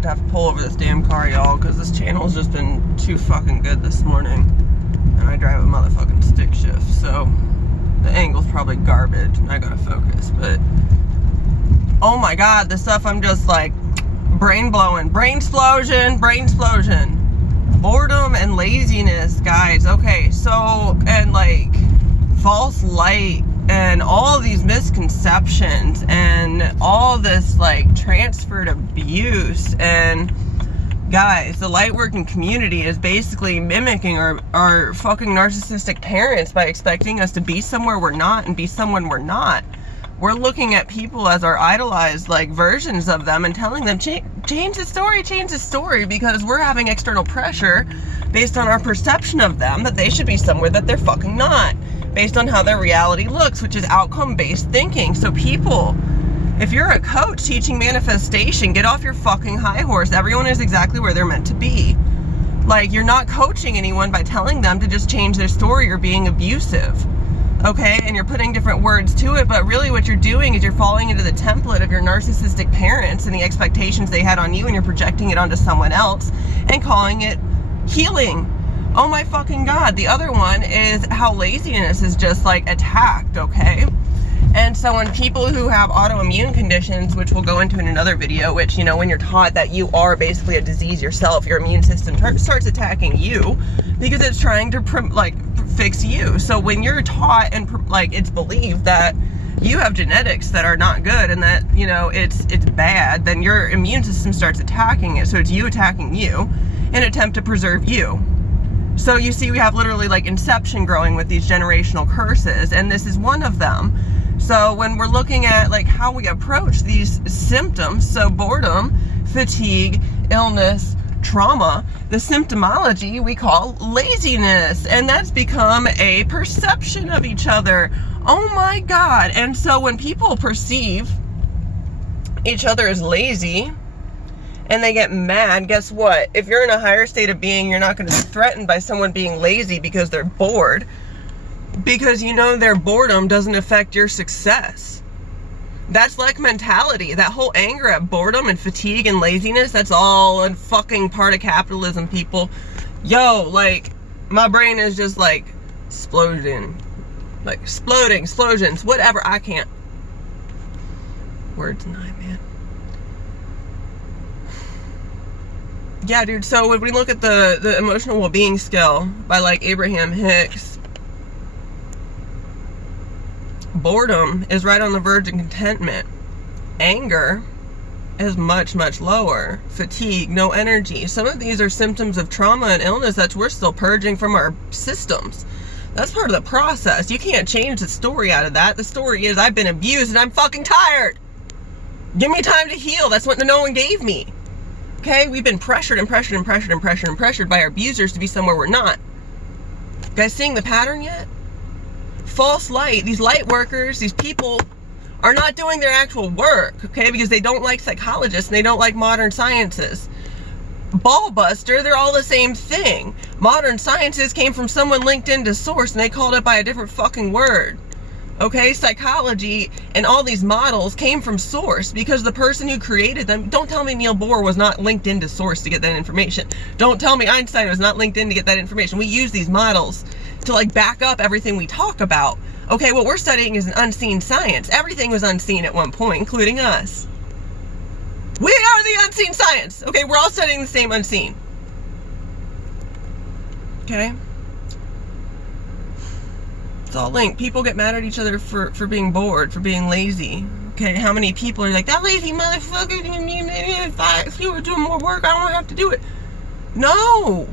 about to have to pull over this damn car, y'all, because this channel's just been too fucking good this morning. And I drive a motherfucking stick shift, so the angle's probably garbage and I gotta focus. But oh my god, the stuff I'm just like brain blowing, brain explosion, boredom and laziness, guys. Okay, so, and like false light and all these misconceptions and all this like transferred abuse. And guys, the light working community is basically mimicking our fucking narcissistic parents by expecting us to be somewhere we're not and be someone we're not. We're looking at people as our idolized like versions of them and telling them change the story, because we're having external pressure based on our perception of them that they should be somewhere that they're fucking not, based on how their reality looks, which is outcome-based thinking. So people, if you're a coach teaching manifestation, get off your fucking high horse. Everyone is exactly where they're meant to be. Like, you're not coaching anyone by telling them to just change their story or being abusive. Okay, and you're putting different words to it, but really what you're doing is you're falling into the template of your narcissistic parents and the expectations they had on you, and you're projecting it onto someone else and calling it healing. Oh my fucking god. The other one is how laziness is just like attacked, okay? And so when people who have autoimmune conditions, which we'll go into in another video, which, you know, when you're taught that you are basically a disease yourself, your immune system starts attacking you because it's trying to fix you. So when you're taught and like it's believed that you have genetics that are not good and that, you know, it's bad, then your immune system starts attacking it. So it's you attacking you in an attempt to preserve you. So you see, we have literally like inception growing with these generational curses, and this is one of them. So when we're looking at like how we approach these symptoms, so boredom, fatigue, illness, trauma, the symptomology we call laziness, and that's become a perception of each other. Oh my god. And so when people perceive each other as lazy and they get mad, guess what? If you're in a higher state of being, you're not going to be threatened by someone being lazy because they're bored, because you know their boredom doesn't affect your success. That's like mentality. That whole anger at boredom and fatigue and laziness, that's all a fucking part of capitalism, people. Yo, like, my brain is just like exploding. Like explosions, whatever. I can't. Words and I, man. Yeah, dude, so when we look at the emotional well-being scale by like Abraham Hicks, boredom is right on the verge of contentment. Anger is much, much lower. Fatigue, no energy. Some of these are symptoms of trauma and illness that we're still purging from our systems. That's part of the process. You can't change the story out of that. The story is I've been abused and I'm fucking tired. Give me time to heal. That's what no one gave me. Okay? We've been pressured by our abusers to be somewhere we're not. You guys seeing the pattern yet? False light, these light workers, these people are not doing their actual work, okay, because they don't like psychologists and they don't like modern sciences. Ball buster, they're all the same thing. Modern sciences came from someone linked into source and they called it by a different fucking word. Okay, psychology and all these models came from source because the person who created them, don't tell me Neil Bohr was not linked into source to get that information. Don't tell me Einstein was not linked in to get that information. We use these models to like back up everything we talk about. Okay, what we're studying is an unseen science. Everything was unseen at one point, including us. We are the unseen science. Okay, we're all studying the same unseen. Okay? It's all linked. People get mad at each other for being bored, for being lazy. Okay, how many people are like, that lazy motherfucker, if you were doing more work, I don't have to do it. No!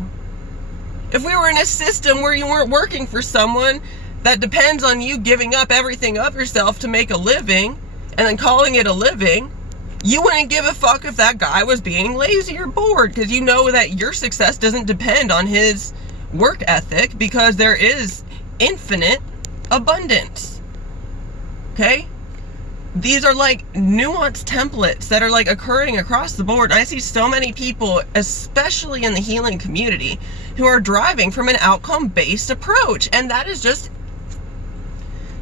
If we were in a system where you weren't working for someone that depends on you giving up everything of yourself to make a living, and then calling it a living, you wouldn't give a fuck if that guy was being lazy or bored, because you know that your success doesn't depend on his work ethic, because there is infinite abundance. Okay? These are like nuanced templates that are like occurring across the board. I see so many people, especially in the healing community, who are driving from an outcome-based approach. And that is just,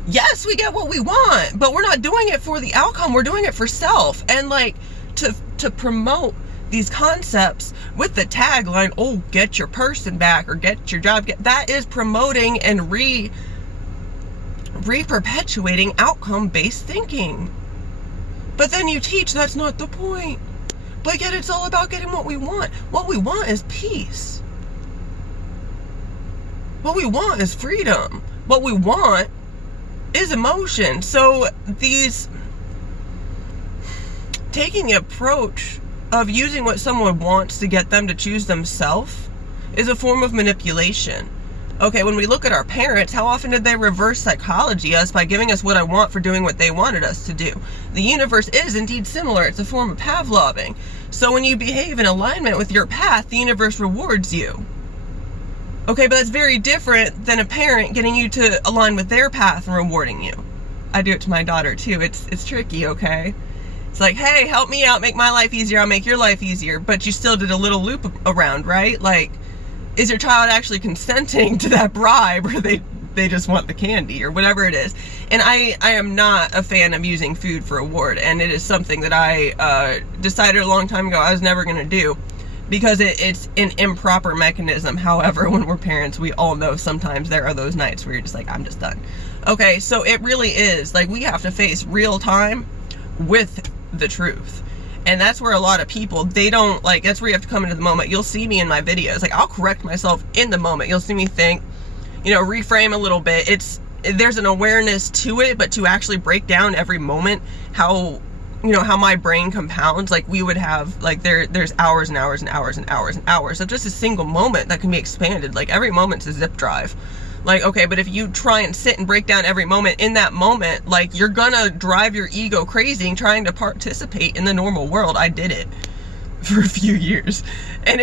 yes, we get what we want, but we're not doing it for the outcome. We're doing it for self. And like to promote these concepts with the tagline, oh, get your person back, or get your job. That is promoting and re-perpetuating outcome-based thinking. But then you teach that's not the point. But yet it's all about getting what we want. What we want is peace. What we want is freedom. What we want is emotion. So taking the approach of using what someone wants to get them to choose themselves is a form of manipulation. Okay, when we look at our parents, how often did they reverse psychology us by giving us what I want for doing what they wanted us to do? The universe is indeed similar. It's a form of Pavloving. So when you behave in alignment with your path, the universe rewards you. Okay, but that's very different than a parent getting you to align with their path and rewarding you. I do it to my daughter too. It's tricky, okay? It's like, hey, help me out, make my life easier, I'll make your life easier. But you still did a little loop around, right? Like, is your child actually consenting to that bribe, or they just want the candy, or whatever it is? And I am not a fan of using food for reward, and it is something that I decided a long time ago I was never going to do, because it's an improper mechanism. However, when we're parents, we all know sometimes there are those nights where you're just like, I'm just done. Okay, so it really is, like, we have to face real time with the truth. And that's where a lot of people, they don't, like, that's where you have to come into the moment. You'll see me in my videos, like, I'll correct myself in the moment. You'll see me think, reframe a little bit. There's an awareness to it, but to actually break down every moment, how my brain compounds, like, we would have, like, there's hours and hours and hours and hours and hours of just a single moment that can be expanded. Like, every moment's a zip drive. Like, okay, but if you try and sit and break down every moment in that moment, like, you're gonna drive your ego crazy trying to participate in the normal world. I did it for a few years. And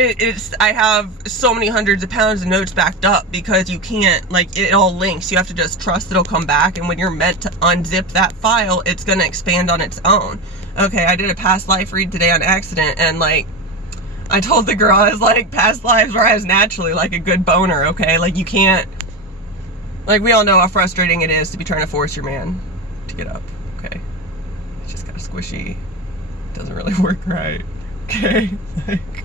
I have so many hundreds of pounds of notes backed up, because you can't, like, it all links. You have to just trust it'll come back. And when you're meant to unzip that file, it's gonna expand on its own. Okay, I did a past life read today on accident, and, like, I told the girl, I was like, past lives where I was naturally, like, a good boner, okay? Like, you can't, like, we all know how frustrating it is to be trying to force your man to get up, okay? It's just kind of squishy. It doesn't really work right, okay? Like,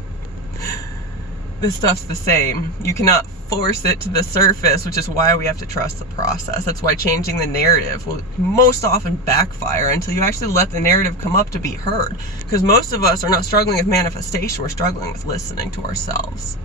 this stuff's the same. You cannot force it to the surface, which is why we have to trust the process. That's why changing the narrative will most often backfire until you actually let the narrative come up to be heard. Because most of us are not struggling with manifestation, we're struggling with listening to ourselves.